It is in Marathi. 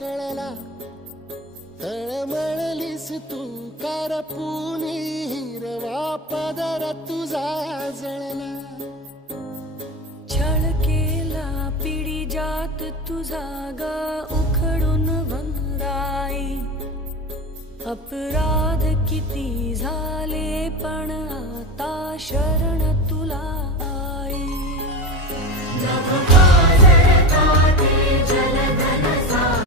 कळला, तळमळलीस तू करपुनी हिरवा पदर तुझा जळला. छळ केला पिढी जात तुझा ग उखडून वनराई. अपराध किती झाले पण आता शरण तुला आई. नभ पाजळता ते जलधन